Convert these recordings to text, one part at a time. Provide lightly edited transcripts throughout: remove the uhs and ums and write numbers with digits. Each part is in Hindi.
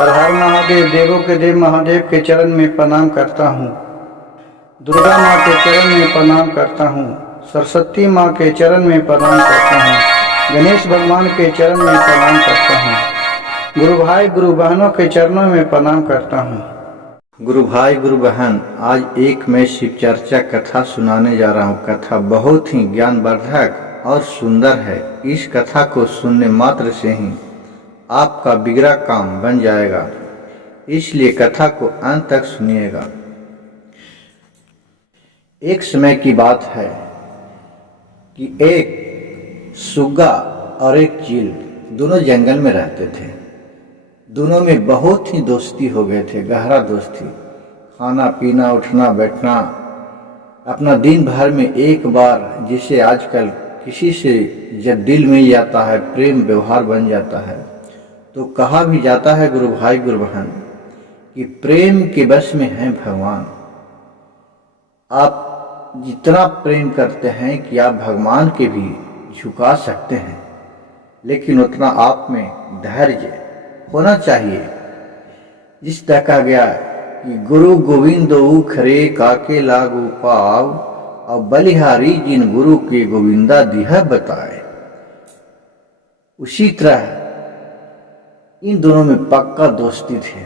हर हर महादेव, देवों के देव महादेव के चरण में प्रणाम करता हूँ। दुर्गा माँ के चरण में प्रणाम करता हूँ। सरस्वती माँ के चरण में प्रणाम करता हूँ। गणेश भगवान के चरण में प्रणाम करता हूँ। गुरु भाई गुरु बहनों के चरणों में प्रणाम करता हूँ। गुरु भाई गुरु बहन, आज एक मैं शिव चर्चा कथा सुनाने जा रहा हूँ। कथा बहुत ही ज्ञानवर्धक और सुंदर है। इस कथा को सुनने मात्र से ही आपका बिगड़ा काम बन जाएगा, इसलिए कथा को अंत तक सुनिएगा। एक समय की बात है कि एक सुग्गा और एक चील दोनों जंगल में रहते थे। दोनों में बहुत ही दोस्ती हो गए थे, गहरा दोस्ती। खाना पीना, उठना बैठना, अपना दिन भर में एक बार, जिसे आजकल किसी से जब दिल में जाता है, प्रेम व्यवहार बन जाता है, तो कहा भी जाता है गुरु भाई गुरु बहन कि प्रेम के बस में है भगवान। आप जितना प्रेम करते हैं कि आप भगवान के भी झुका सकते हैं, लेकिन उतना आप में धैर्य होना चाहिए। जिस तरह कहा गया कि गुरु गोविंद खरे काके लागू पाव, और बलिहारी जिन गुरु के गोविंदा दिह बताए। उसी तरह इन दोनों में पक्का दोस्ती थी।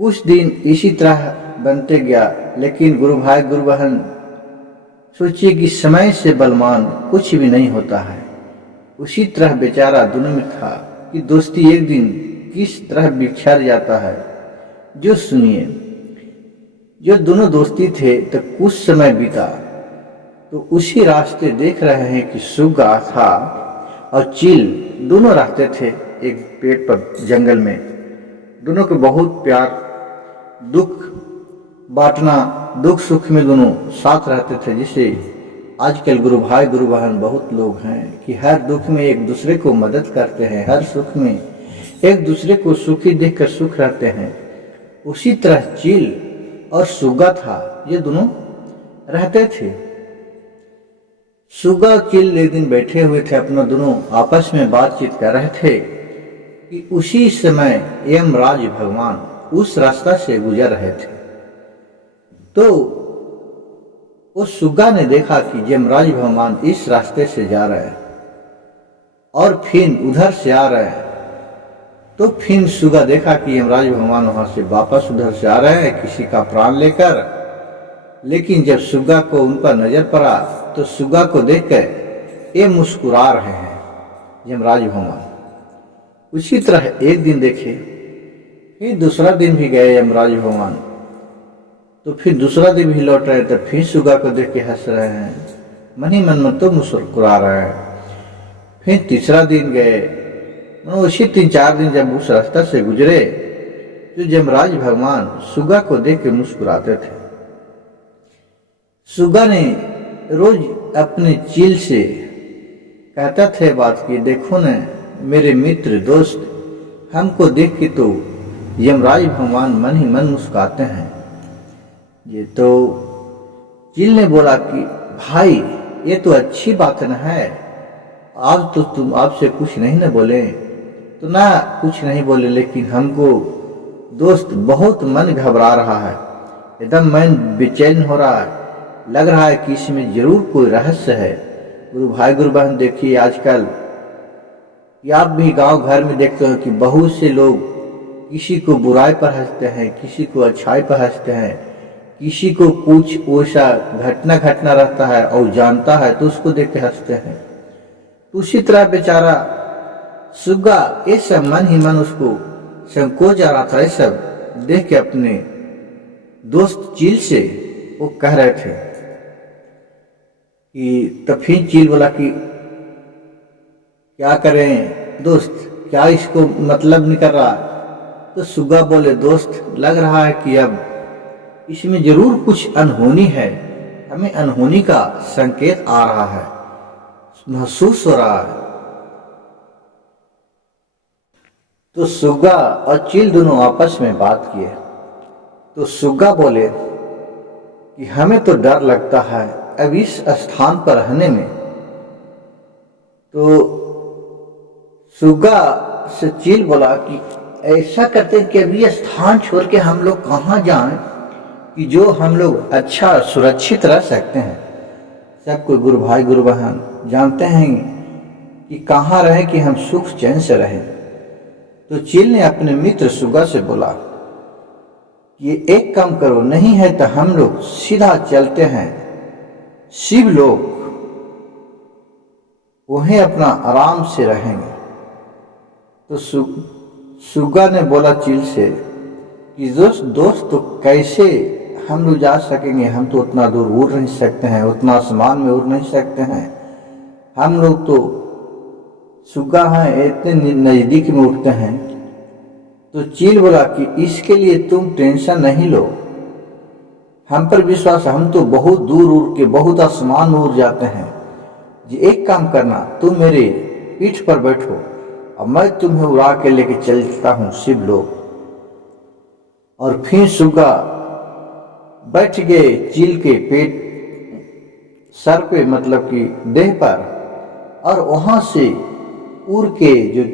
कुछ दिन इसी तरह बनते गया, लेकिन गुरु भाई गुरु बहन सोचिए कि समय से बलवान कुछ भी नहीं होता है। उसी तरह बेचारा दोनों में था कि दोस्ती एक दिन किस तरह बिखर जाता है, जो सुनिए। जो दोनों दोस्ती थे तो कुछ समय बीता, तो उसी रास्ते देख रहे हैं कि सुग्गा था और चील दोनों रहते थे एक पेड़ पर, जंगल में। दोनों को बहुत प्यार, दुख बांटना, दुख सुख में दोनों साथ रहते थे। जिसे आजकल गुरु भाई गुरु बहन बहुत लोग हैं कि हर दुख में एक दूसरे को मदद करते हैं, हर सुख में एक दूसरे को सुखी देखकर सुख रहते हैं। उसी तरह चील और सुग्गा था, ये दोनों रहते थे। सुग्गा चील एक दिन बैठे हुए थे, अपना दोनों आपस में बातचीत कर रहे थे कि उसी समय यमराज भगवान उस रास्ता से गुजर रहे थे। तो उस सुग्गा ने देखा कि यमराज भगवान इस रास्ते से जा रहे हैं और फिर उधर से आ रहे हैं। तो फिर सुग्गा देखा कि यमराज भगवान वहां से वापस उधर से आ रहे हैं किसी का प्राण लेकर। लेकिन जब सुग्गा को उनका नजर पड़ा तो सुग्गा को देखकर ये मुस्कुरा रहे हैं यमराज भगवान। उसी तरह एक दिन देखे, फिर दूसरा दिन भी गए यमराज भगवान, तो फिर दूसरा दिन भी लौट रहे, तो फिर सुग्गा को देख के हंस रहे हैं, मन ही मन में तो मुस्कुरा रहे हैं। फिर तीसरा दिन गए, उसी 3-4 दिन जब उस रास्ता से गुजरे तो यमराज भगवान सुग्गा को देख के मुस्कुराते थे। सुग्गा ने रोज अपने चील से कहता थे बात की, देखो न मेरे मित्र दोस्त, हमको देख के तो यमराज भगवान मन ही मन मुस्कुराते हैं। ये तो चील ने बोला कि भाई ये तो अच्छी बात न है, आज तो तुम आपसे कुछ नहीं न बोले। तो ना कुछ नहीं बोले, लेकिन हमको दोस्त बहुत मन घबरा रहा है, एकदम मन बेचैन हो रहा है, लग रहा है कि इसमें जरूर कोई रहस्य है। गुरु भाई गुरु बहन देखिए, आजकल कि आप भी गांव घर में देखते हो कि बहुत से लोग किसी को बुराई पर हंसते हैं, किसी को अच्छाई पर हंसते हैं, किसी को कुछ वैसा घटना रहता है और जानता है तो उसको देख के हंसते हैं। तो उसी तरह बेचारा सुग्गा ये सब मन ही मन उसको संकोच आ रहा था। ये सब देख के अपने दोस्त चील से वो कह रहे थे कि, तब फिर चील बोला कि क्या करें दोस्त, क्या इसको मतलब नहीं कर रहा। तो सुग्गा बोले, दोस्त लग रहा है कि अब इसमें जरूर कुछ अनहोनी है, हमें अनहोनी का संकेत आ रहा है, महसूस हो रहा है। तो सुग्गा और चील दोनों आपस में बात किए। तो सुग्गा बोले कि हमें तो डर लगता है अब इस स्थान पर रहने में। तो सुग्गा से चील बोला कि ऐसा करते हैं कि अभी ये स्थान छोड़ के हम लोग कहाँ जाएं कि जो हम लोग अच्छा सुरक्षित रह सकते हैं। सब कोई गुरु भाई गुरु बहन जानते हैं कि कहाँ रहे कि हम सुख चैन से रहें। तो चील ने अपने मित्र सुगा से बोला कि एक काम करो, नहीं है तो हम लोग सीधा चलते हैं शिवलोक, वहीं अपना आराम से रहेंगे। तो सुगा ने बोला चील से कि दोस्त तो कैसे हम लोग जा सकेंगे, हम तो उतना दूर उड़ नहीं सकते हैं, उतना आसमान में उड़ नहीं सकते हैं, हम लोग तो सुगा हैं इतने नज़दीक में उड़ते हैं। तो चील बोला कि इसके लिए तुम टेंशन नहीं लो, हम पर विश्वास, हम तो बहुत दूर उड़ के बहुत आसमान में उड़ जाते हैं। जी एक काम करना, तुम मेरे पीठ पर बैठो और मैं तुम्हें उड़ा के लेके चलता हूँ शिवलोक। और फिर सुगा बैठ गए चील के पेट सर पे, मतलब कि देह पर, और वहां से उड़ के जो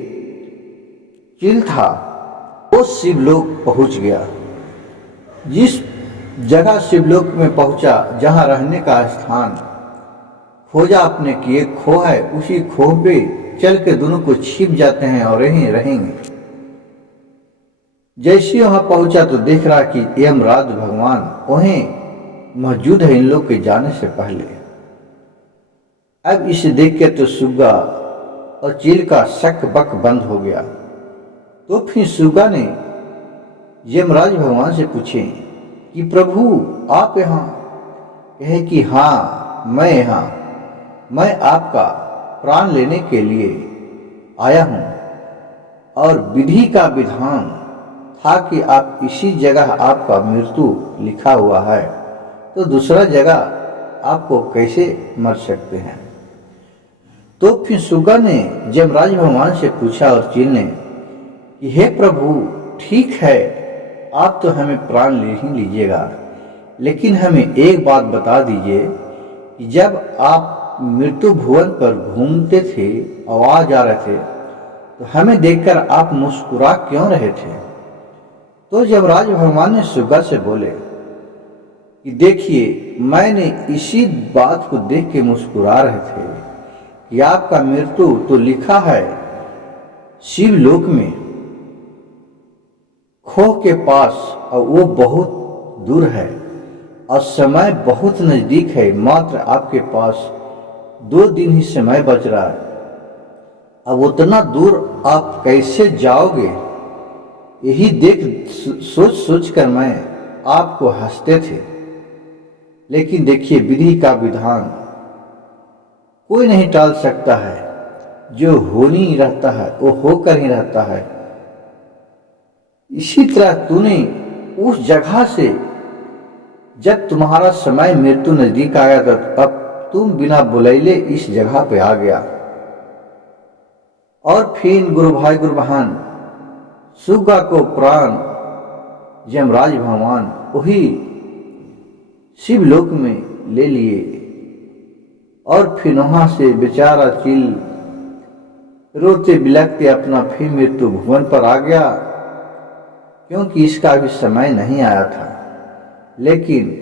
चील था वो शिवलोक पहुंच गया। जिस जगह शिवलोक में पहुंचा, जहां रहने का स्थान खोजा अपने कि एक खो है, उसी खो पे चल के दोनों को छिप जाते हैं और यहीं रहेंगे। जैसे वहां पहुंचा तो देख रहा कि यमराज भगवान वहीं मौजूद है इन लोग के जाने से पहले। अब इसे देख के तो सुगा और चील का शक बक बंद हो गया। तो फिर सुगा ने यमराज भगवान से पूछे कि प्रभु आप यहाँ? कहे कि हाँ मैं यहाँ, मैं आपका प्राण लेने के लिए आया हूँ और विधि का विधान था कि आप इसी जगह आपका मृत्यु लिखा हुआ है, तो दूसरा जगह आपको कैसे मर सकते हैं। तो फिर सुगा ने यमराज भगवान से पूछा और चील ने कि हे प्रभु ठीक है, आप तो हमें प्राण ले ही लीजिएगा, लेकिन हमें एक बात बता दीजिए कि जब आप मृत्यु भुवन पर घूमते थे, आवाज आ रहे थे, तो हमें देखकर आप मुस्कुरा क्यों रहे थे। तो यमराज भगवान ने सुगा से बोले कि देखिए, मैंने इसी बात को देख के मुस्कुरा रहे थे कि आपका मृत्यु तो लिखा है शिवलोक में खो के पास, और वो बहुत दूर है और समय बहुत नजदीक है, मात्र आपके पास 2 दिन ही समय बच रहा है। अब उतना दूर आप कैसे जाओगे, यही देख सोच सोच कर मैं आपको हंसते थे। लेकिन देखिए, विधि का विधान कोई नहीं टाल सकता है, जो होनी ही रहता है वो होकर ही रहता है। इसी तरह तूने उस जगह से जब तुम्हारा समय मृत्यु नजदीक आया था, तब तुम बिना बुलाइले इस जगह पे आ गया। और फिर गुरु भाई गुरु बहन, सुगा को प्राण यमराज भगवान वही शिवलोक में ले लिए। और फिर वहां से बेचारा चील रोते बिलखते अपना फिर मृत्यु भुवन पर आ गया, क्योंकि इसका अभी समय नहीं आया था। लेकिन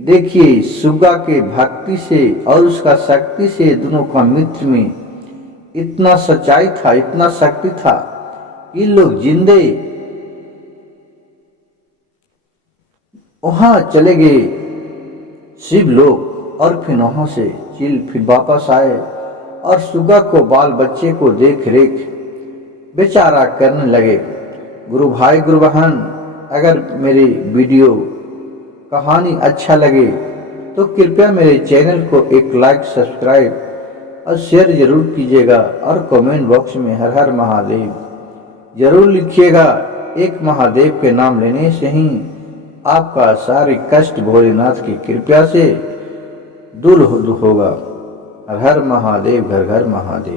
देखिए, सुगा के भक्ति से और उसका शक्ति से दोनों का मित्र में इतना सच्चाई था, इतना शक्ति था कि लोग जिंदे वहां चले गए शिवलोक। और फिर वहां से चील फिर वापस आए और सुगा को बाल बच्चे को देख रेख बेचारा करने लगे। गुरु भाई गुरु बहन, अगर मेरी वीडियो कहानी अच्छा लगे तो कृपया मेरे चैनल को एक लाइक, सब्सक्राइब और शेयर जरूर कीजिएगा। और कमेंट बॉक्स में हर हर महादेव जरूर लिखिएगा। एक महादेव के नाम लेने से ही आपका सारे कष्ट भोलेनाथ की कृपा से दूर होगा। हर हर महादेव, घर घर महादेव।